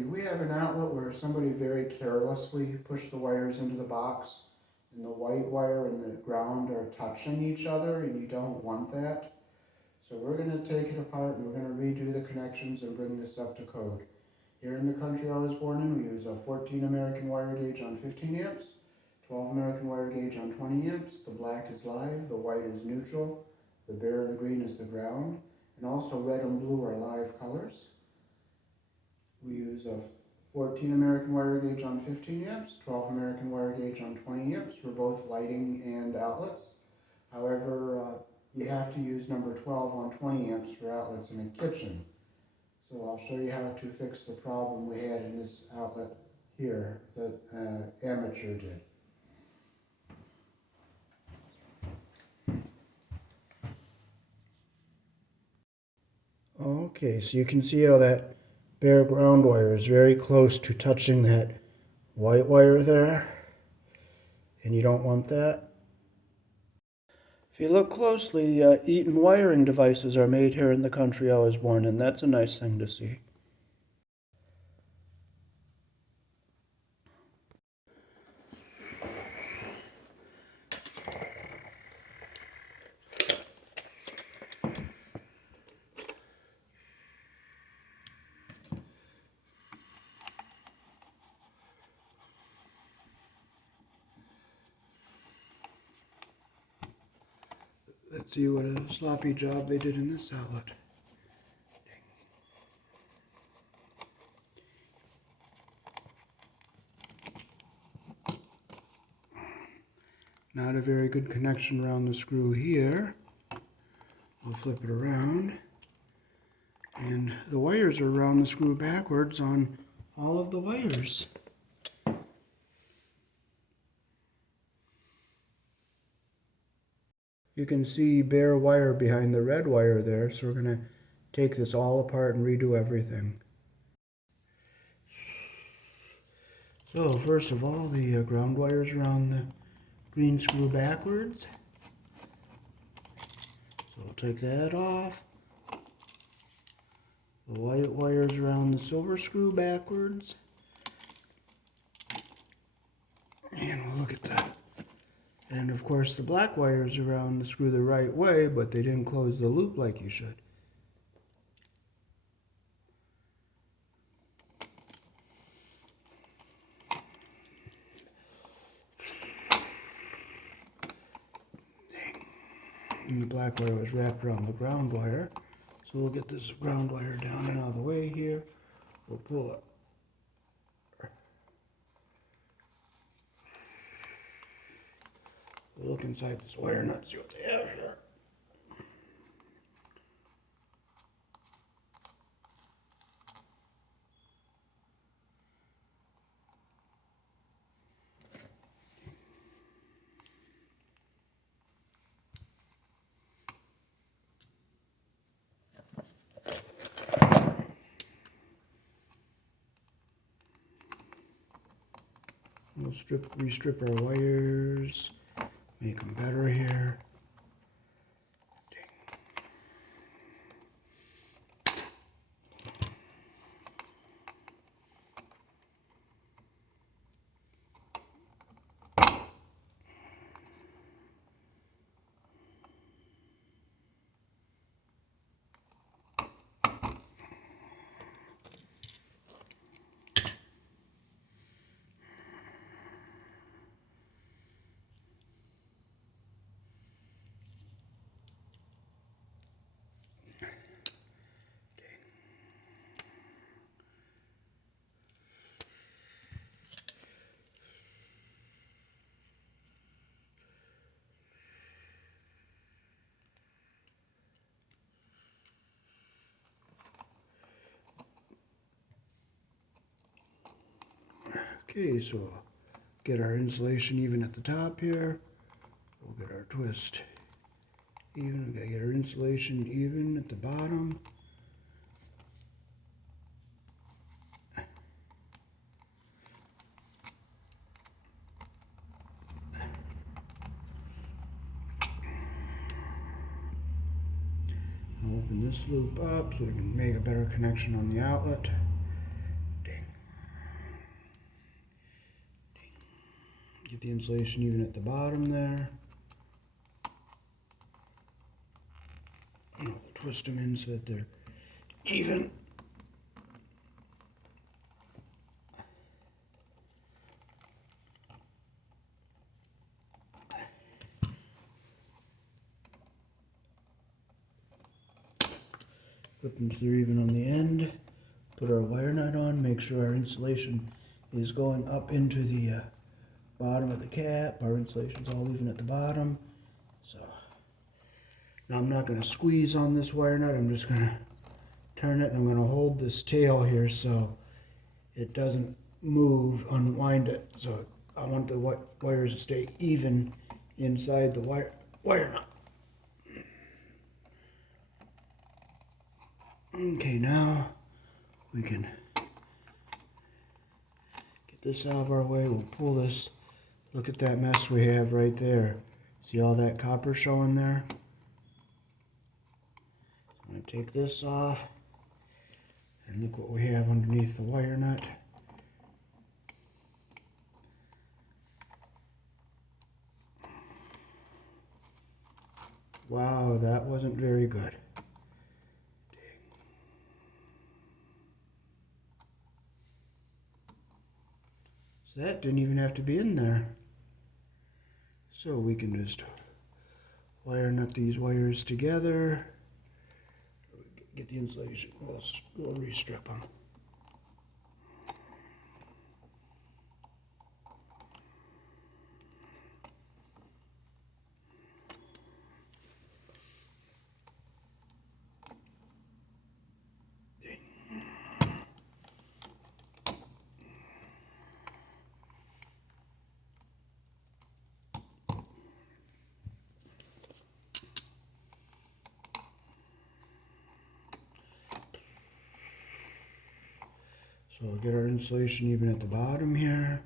Alrighty, we have an outlet where somebody very carelessly pushed the wires into the box, and the white wire and the ground are touching each other, and you don't want that. So we're going to take it apart and we're going to redo the connections and bring this up to code. Here in the country I was born in, we use a 14 American wire gauge on 15 amps, 12 American wire gauge on 20 amps. The black is live, the white is neutral, the bare and the green is the ground, and also red and blue are live colors. We use a 14 American wire gauge on 15 amps, 12 American wire gauge on 20 amps for both lighting and outlets. However, you have to use number 12 on 20 amps for outlets in a kitchen. So I'll show you how to fix the problem we had in this outlet here that amateur did. Okay, so you can see how that bare ground wire is very close to touching that white wire there, and you don't want that. If you look closely, Eaton wiring devices are made here in the country I was born in. That's a nice thing to see. Let's see what a sloppy job they did in this outlet. Not a very good connection around the screw here. We'll flip it around. And the wires are around the screw backwards on all of the wires. You can see bare wire behind the red wire there, so we're going to take this all apart and redo everything. So first of all, the ground wires around the green screw backwards. So we'll take that off. The white wires around the silver screw backwards. And we'll look at that. And of course the black wires around the screw the right way, but they didn't close the loop like you should. And the black wire was wrapped around the ground wire. So we'll get this ground wire down and out of the way here. We'll pull it. We'll look inside this wire nut, see what they have here. We'll restrip our wires, make them better here. Okay, so get our insulation even at the top here. We'll get our twist even. We gotta get our insulation even at the bottom. I'll open this loop up so we can make a better connection on the outlet. Dang. Get the insulation even at the bottom there. We'll twist them in so that they're even. Clip them so they're even on the end. Put our wire nut on, make sure our insulation is going up into the bottom of the cap. Our insulation's all even at the bottom. So now I'm not going to squeeze on this wire nut. I'm just going to turn it, and I'm going to hold this tail here so it doesn't move, unwind it. So I want the wires to stay even inside the wire nut. Okay, now we can get this out of our way. We'll pull this. Look at that mess we have right there. See all that copper showing there? I'm going to take this off. And look what we have underneath the wire nut. Wow, that wasn't very good. So that didn't even have to be in there. So we can just wire nut these wires together. Get the insulation. We'll restrip them. So we'll get our insulation even at the bottom here.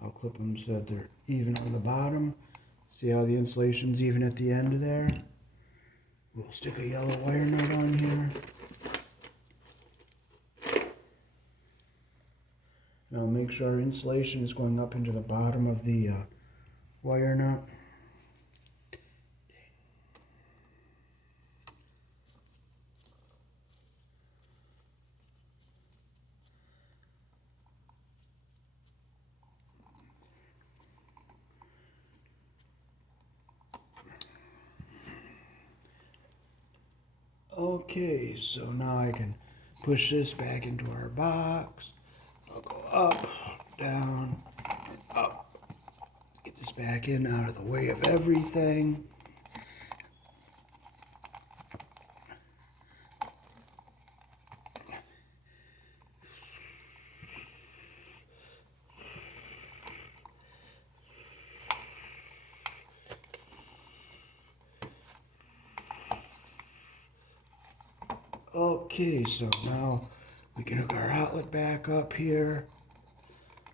I'll clip them so that they're even on the bottom. See how the insulation's even at the end there? We'll stick a yellow wire nut on here. Now make sure our insulation is going up into the bottom of the wire nut. Okay, so now I can push this back into our box. I'll go up, down, and up. Get this back in out of the way of everything. Okay, so now we can hook our outlet back up here.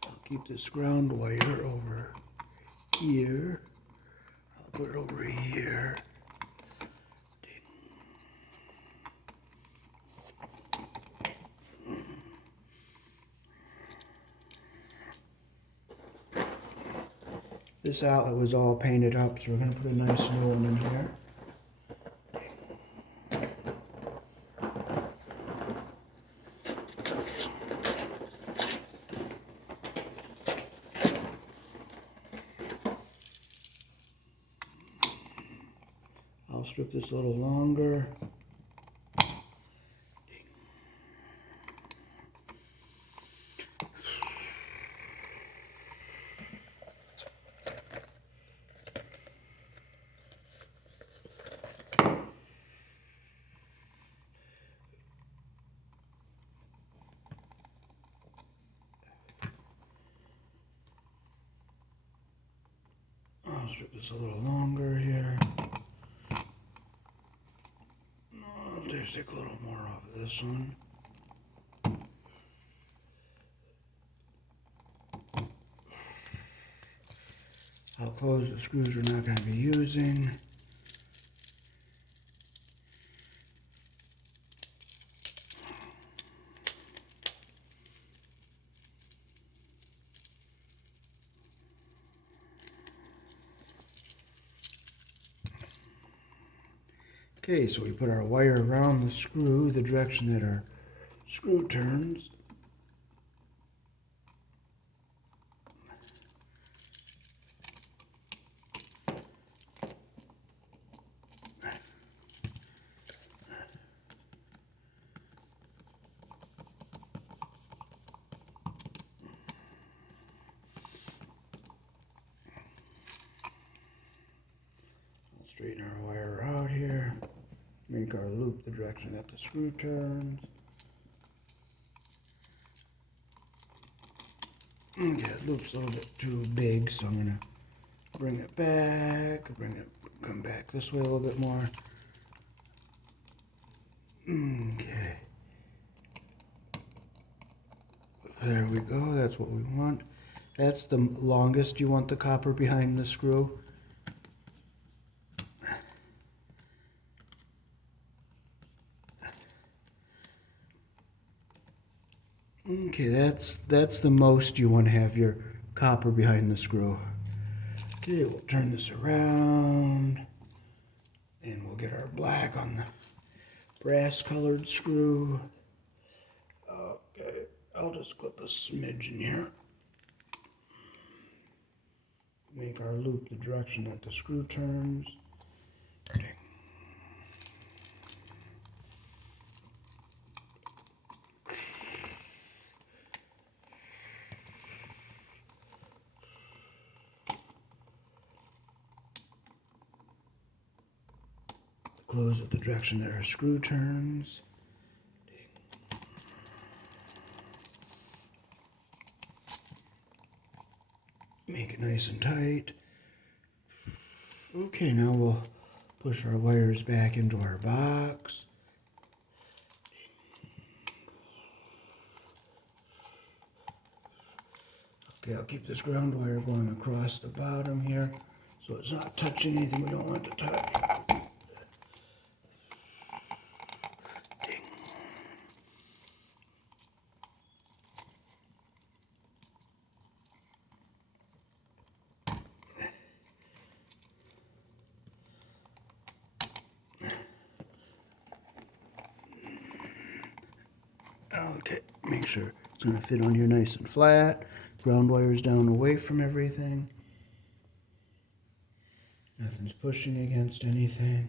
I'll keep this ground wire over here. I'll put it over here. This outlet was all painted up, so we're going to put a nice new one in here. I'll strip this a little longer. I'll strip this a little longer here. I'll just take a little more off of this one. I'll close the screws we're not going to be using. Okay, so we put our wire around the screw, the direction that our screw turns. We'll straighten our wire out here. Make our loop the direction that the screw turns. Okay, it loops a little bit too big, so I'm gonna bring it back, come back this way a little bit more. Okay. There we go, that's what we want. That's the longest you want the copper behind the screw. Okay, that's the most you want to have your copper behind the screw. Okay, we'll turn this around and we'll get our black on the brass colored screw. Okay, I'll just clip a smidge in here. Make our loop the direction that the screw turns. Ding. Close it the direction that our screw turns. Make it nice and tight. Okay, now we'll push our wires back into our box. Okay, I'll keep this ground wire going across the bottom here so it's not touching anything we don't want to touch. Ding. Okay, make sure it's going to fit on here nice and flat. Ground wires down away from everything. Nothing's pushing against anything.